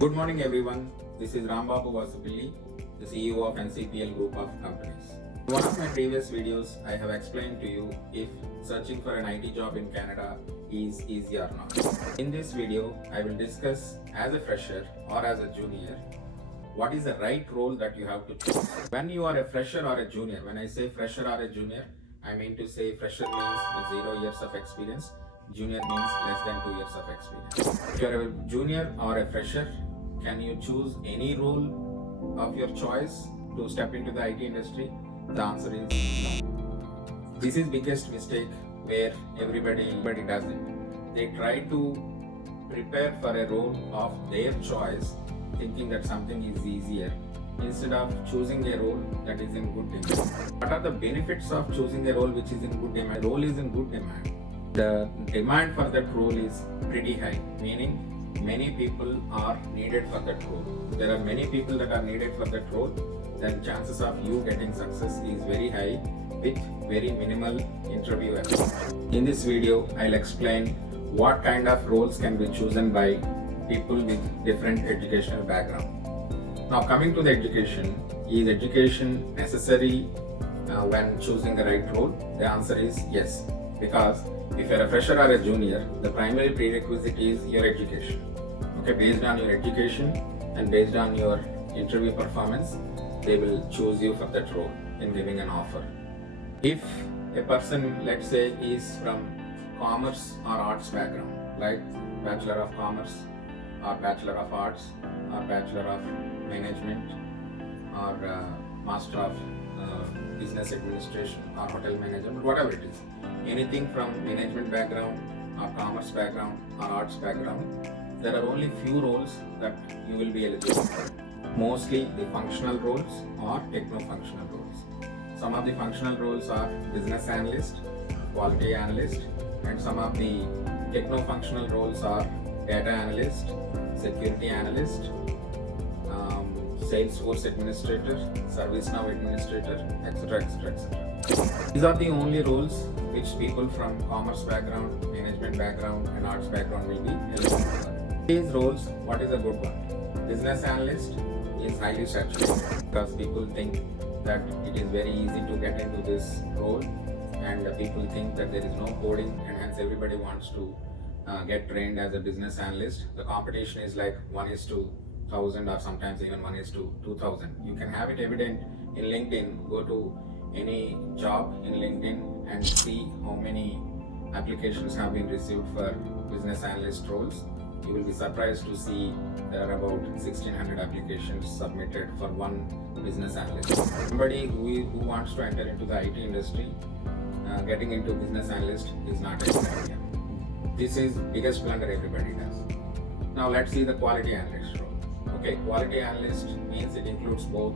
Good morning everyone, this is Rambabu Vasupilli, the CEO of NCPL group of companies. In one of my previous videos, I have explained to you if searching for an IT job in Canada is easy or not. In this video, I will discuss as a fresher or as a junior, what is the right role that you have to choose. When you are a fresher or a junior, when I say fresher or a junior, I mean to say fresher means with 0 years of experience, junior means less than 2 years of experience. If you are a junior or a fresher, can you choose any role of your choice to step into the IT industry? The answer is no. This is biggest mistake where everybody does it. They try to prepare for a role of their choice, thinking that something is easier, instead of choosing a role that is in good demand. What are the benefits of choosing a role which is in good demand? Role is in good demand. The demand for that role is pretty high, meaning many people are needed for that role. There are many people that are needed for that role, then chances of you getting success is very high with very minimal interview effort. In this video, I'll explain what kind of roles can be chosen by people with different educational background. Now coming to the education, is education necessary when choosing the right role? The answer is yes, because if you're a fresher or a junior, the primary prerequisite is your education. Okay, based on your education and based on your interview performance, they will choose you for that role in giving an offer. If a person, let's say, is from commerce or arts background, like Bachelor of Commerce or Bachelor of Arts or Bachelor of Management or Master of Business Administration or Hotel Management, whatever it is, anything from management background or commerce background or arts background, there are only few roles that you will be eligible for. Mostly the functional roles or techno-functional roles. Some of the functional roles are business analyst, quality analyst, and some of the techno-functional roles are data analyst, security analyst, Salesforce administrator, ServiceNow administrator, etc. etc. These are the only roles which people from commerce background, management background, and arts background will be eligible for. These roles, what is a good one? Business analyst is highly saturated because people think that it is very easy to get into this role, and people think that there is no coding, and hence everybody wants to get trained as a business analyst. The competition is like 1:1,000 or sometimes even 1:2,000. You can have it evident in LinkedIn. Go to any job in LinkedIn and see how many applications have been received for business analyst roles. You will be surprised to see there are about 1,600 applications submitted for one business analyst. Somebody who wants to enter into the IT industry, getting into business analyst is not a good idea. This is biggest blunder everybody does. Now let's see the quality analyst role. Okay, quality analyst means it includes both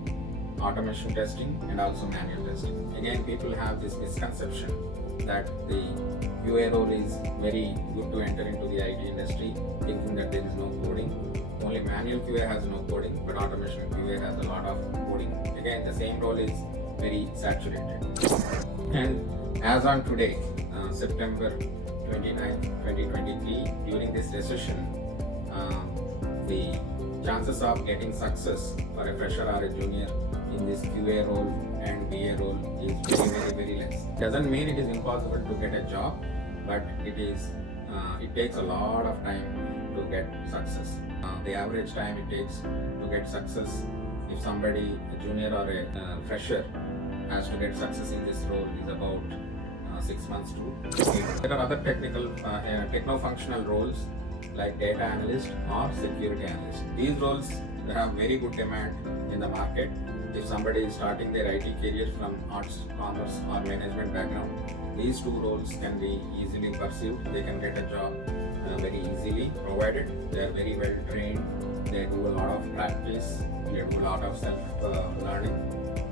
automation testing and also manual testing. Again, people have this misconception that the QA role is very good to enter into the IT industry, thinking that there is no coding. Only manual QA has no coding, but automation QA has a lot of coding. Again, the same role is very saturated. And as on today, September 29, 2023, during this recession, the chances of getting success for a fresher or a junior in this QA role and BA role is very less. Doesn't mean it is impossible to get a job, but it takes a lot of time to get success. The average time it takes to get success, if somebody, a junior or a fresher, has to get success in this role, is about 6 months to 8 months. There are other techno-functional roles like data analyst or security analyst. These roles have very good demand in the market. If somebody is starting their IT career from arts, commerce or management background, these two roles can be easily pursued. They can get a job very easily, provided they are very well trained, they do a lot of practice, they do a lot of self-learning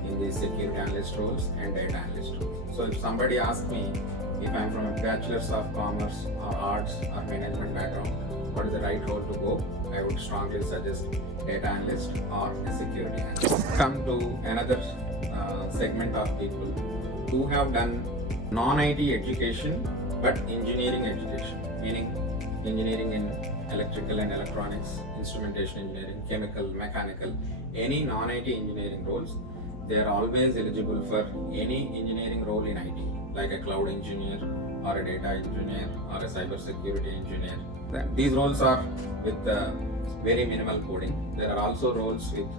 in the security analyst roles and data analyst roles. So if somebody asks me if I am from a bachelor's of commerce or arts or management background, what is the right role to go? I would strongly suggest data analyst or a security analyst. Come to another segment of people who have done non-IT education but engineering education, meaning engineering in electrical and electronics, instrumentation engineering, chemical, mechanical, any non-IT engineering roles, they are always eligible for any engineering role in IT, like a cloud engineer or a data engineer or a cyber security engineer. These roles are with very minimal coding. There are also roles with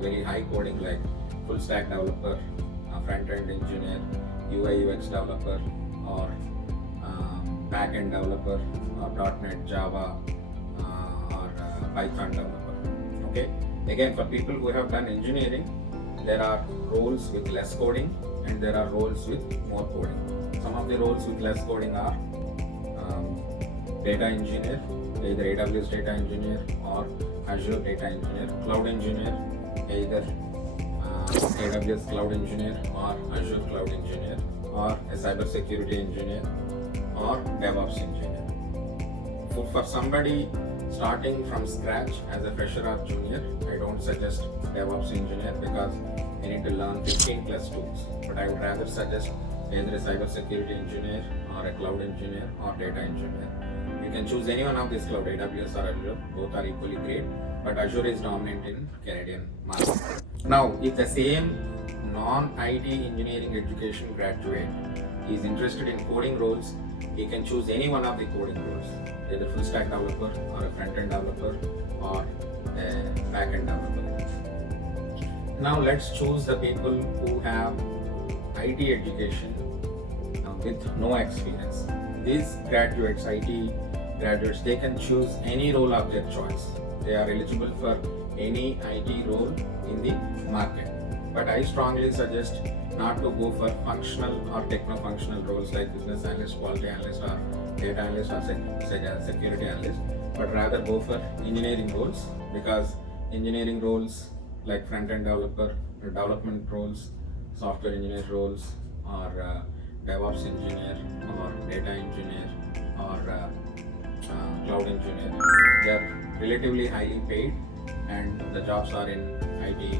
very high coding, like full stack developer, front-end engineer, UI UX developer, or back-end developer, or .NET, Java, or Python developer. Okay. Again, for people who have done engineering, there are roles with less coding and there are roles with more coding. Some of the roles with less coding are data engineer, either AWS data engineer or Azure data engineer, cloud engineer, either AWS cloud engineer or Azure cloud engineer, or a cyber security engineer or DevOps engineer. For somebody starting from scratch as a fresher or junior, I don't suggest DevOps engineer because you need to learn 15 plus tools. But I would rather suggest either a cyber security engineer or a cloud engineer or data engineer. You can choose any one of these cloud, AWS or Azure, both are equally great, but Azure is dominant in Canadian market. Now, if the same non-IT engineering education graduate is interested in coding roles, he can choose any one of the coding roles, either full stack developer or a front-end developer or a back-end developer. Now let's choose the people who have IT education with no experience. These graduates, IT graduates, they can choose any role of their choice. They are eligible for any IT role in the market. But I strongly suggest not to go for functional or techno-functional roles like business analyst, quality analyst, or data analyst, or security analyst, but rather go for engineering roles, because engineering roles like front-end developer, development roles, software engineer roles, or DevOps engineer, or data engineer, or cloud engineer, they are relatively highly paid and the jobs are in IT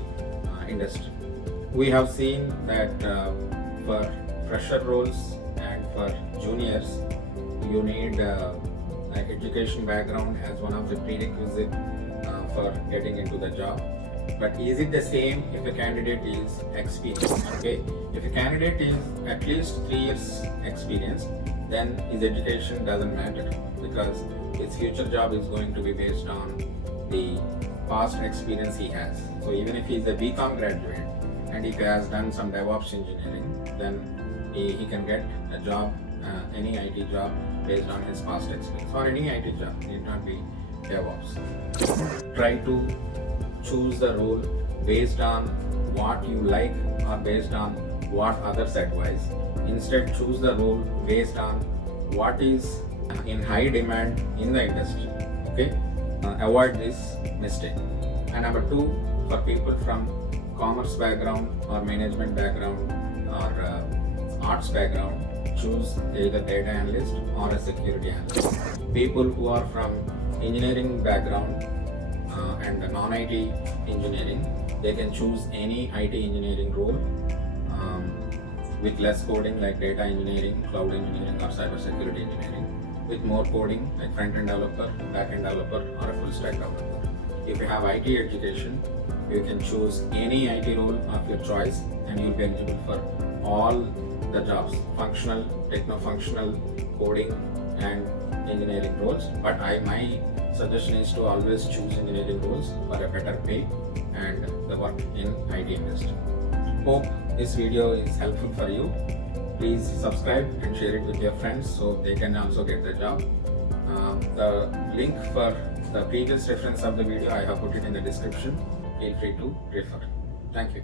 industry. We have seen that for fresher roles and for juniors, you need education background as one of the prerequisites for getting into the job. But is it the same if a candidate is experienced? Okay, if a candidate is at least 3 years experience, then his education doesn't matter, because his future job is going to be based on the past experience he has. So even if he is a BCom graduate and if he has done some DevOps engineering, then he can get a job, any IT job based on his past experience, or any IT job, it need not be DevOps. Try to choose the role based on what you like or based on what others advise. Instead, choose the role based on what is in high demand in the industry. Okay, avoid this mistake. And number 2, for people from commerce background or management background or arts background, choose either data analyst or a security analyst. People who are from engineering background and non-IT engineering, they can choose any IT engineering role with less coding like data engineering, cloud engineering, or cyber security engineering, with more coding like front-end developer, back-end developer, or a full stack developer. If you have IT education, you can choose any IT role of your choice and you'll be eligible for all the jobs, functional, techno-functional, coding, and engineering roles. But my suggestion is to always choose engineering roles for a better pay and the work in IT industry. Hope this video is helpful for you. Please subscribe and share it with your friends so they can also get the job. The link for the previous reference of the video, I have put it in the description. Feel free to refer. Thank you.